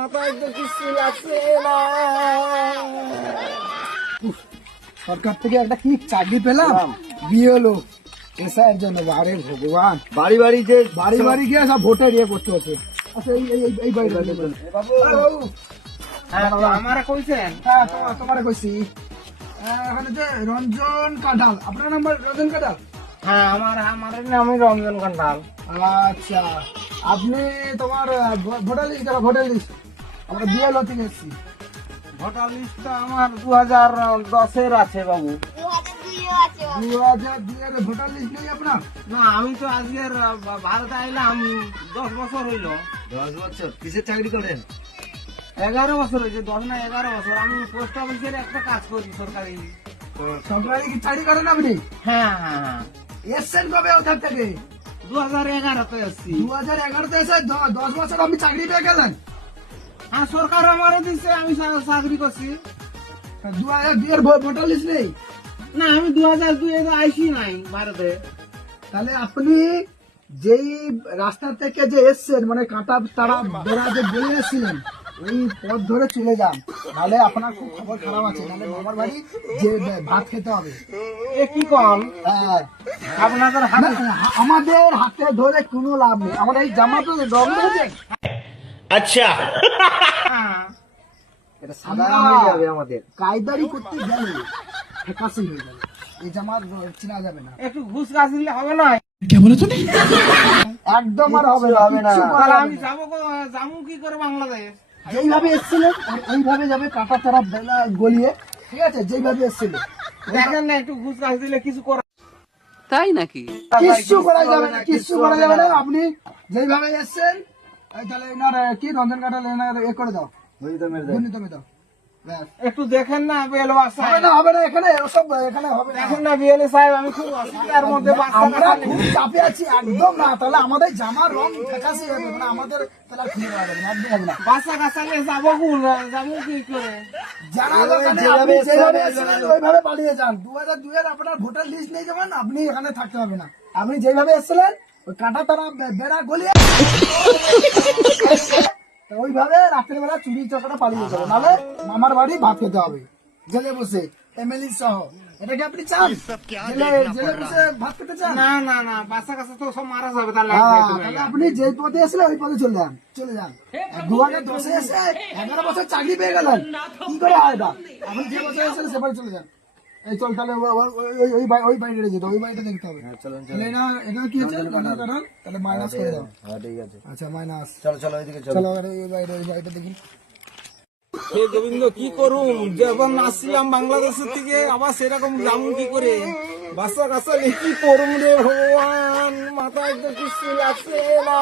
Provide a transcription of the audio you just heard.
মাথায় তো কিছু লাগছে না। সরকার থেকে একটা কি চাকরি পেলাম, বিয়ে হলো এসআইয়ের জন্য। আরে ভগবান, বাড়ি বাড়ি যে বাড়ি বাড়ি গিয়ে সব ভোটের ইয়ে করতে হচ্ছে। আচ্ছা এই বাড়ি বাবু আমার কইছেন? হ্যাঁ তোমার কইছি। এখানে যে রঞ্জন কাঁঠাল, আপনার নাম্বার রঞ্জন কাঁঠাল? হ্যাঁ আমার নামই রঞ্জন কান্ডাল। আচ্ছা, আপনি তোমার ভোটার লিস্ট দেবো, ভোটার লিস্ট আমরা বিয়ে হলো থেকে এসেছি। ভোটার লিস্টটা আমার 2010-এর আছে বাবু। 2002 ভোটার লিস্ট নেই আপনার? না আমি তো আজকের ভারতে আইলাম 10 বছর হইল। 10 বছর কিসের চাকরি করেন? 11 বছর হয়েছে, 10 না 11 বছর। আমি পোস্ট অফিসের একটা কাজ করি সরকারি। সরকারি কি চাকরি করেন আপনি? হ্যাঁ হ্যাঁ হ্যাঁ, এসছেন কবে ওখান থেকে? 2011-তে এসছি। 2011-তে এসে 10 বছর আপনি চাকরি পেয়ে গেলেন? হ্যাঁ সরকার আমারও দিচ্ছে, আমি চাকরি করছি। 2002 ভোটার লিস্ট নেই? না আমি 2002-এ তো আইসি নাই ভারতে। তাহলে আপনি যেই রাস্তা থেকে যে এসছেন, মানে কাঁটা তারা বেড়া যে বলে এসেছিলেন, ওই পথ ধরে চলে যান, নাহলে আপনার খুব খবর খারাপ আছে। নাহলে মামার বাড়ি যে ভাত খেতে হবে। এ কি কম হ্যাঁ, আপনাদের হাতে? আমাদের হাতে ধরে কোনো লাভ নেই। আমার এই জামা তো রং ধরেছে, আচ্ছা, হ্যাঁ, এটা সাদা রং হয়ে যাবে আমাদের। কায়দারি করতে গেলে ফেকাসি হয়ে যাবে, এই জামা চেনা যাবে না। একটু ঘুষ গাছ দিলে হবে না? একদম আর হবে না, হবে না। কিচ্ছু করা তাহলে যাবে আমি না। যাবো কি করে বাংলাদেশ? যেইভাবে এসেছিলেন ওইভাবে যাবে, কাঁটা তারা বেলা গলিয়ে, ঠিক আছে? যেইভাবে এসেছিল দেখেন না, একটু ঘুষ গাছ দিলে কিছু করা তাই নাকি? কিচ্ছু করা যাবে না, কিচ্ছু করা যাবে না। আপনি যেইভাবে এসেছেন, এই তাহলে এনার কি রঞ্জন কাঁঠাল এনার এ করে দাও, দুর্নীতি দাও। ব্যাস। একটু দেখেন না বিএলও হবে না, হবে না, এখানে ওসব এখানে হবে না। দেখেন না বিএলও সাহেব, আমি খুব অসুবিধার মধ্যে আমরা খুব চাপে আছি, একদম না। তাহলে আমাদের জামার রং ফেকাসি হবে, মানে আমাদের তাহলে আর খুঁজে পাওয়া যাবে না, একদম হবে না। বাচ্চা কাচ্চা নিয়ে যাবো যাবো কি করে? যারা দোকানে আপনি যেভাবে এসেছিলেন ওইভাবে পালিয়ে যান। 2002 আপনার ভোটার লিস্ট নেই যেমন, আপনি এখানে থাকতে হবে না। আপনি যেভাবে এসেছিলেন ওই কাঁটা তারা বেড়া গলিয়ে ওইভাবে রাত্রেবেলা চুরি চকটা পালিয়ে যাবে, নাহলে মামার বাড়ি ভাত খেতে হবে জেলে বসে, এমএলএ সহ। এটা কি আপনি চান? জেলে বসে ভাত খেতে চান? না না না, বাচ্চা কাচ্চা তো সব মারা যাবে। তাহলে তাহলে আপনি যে পথে এসেছিলেন ওই পথে চলে যান, চলে যান। 2010-এ এসে 11 বছর চাকরি পেয়ে গেলেন, কি করে হয় এটা? আপনি যে বছর এসেছিলেন সে বাড়ি চলে যান। এই চল, তাহলে ওই বাড়িটা যেতে, ওই বাড়িটা দেখতে হবে। তাহলে এটা কি হচ্ছে? তাহলে মাইনাস করে দাও। হ্যাঁ ঠিক আছে, আচ্ছা মাইনাস। চলো চলো ওইদিকে চলো। চলো এই বাড়িটা দেখি। হে গোবিন্দ, কি করুম? যখন আসছিলাম বাংলাদেশের থেকে আবার সেরকম যাবো কি করে? বাচ্চা কাচ্চা নিয়ে কি করুম রে ভগবান, মাথায় তো কিছু লাগছে না।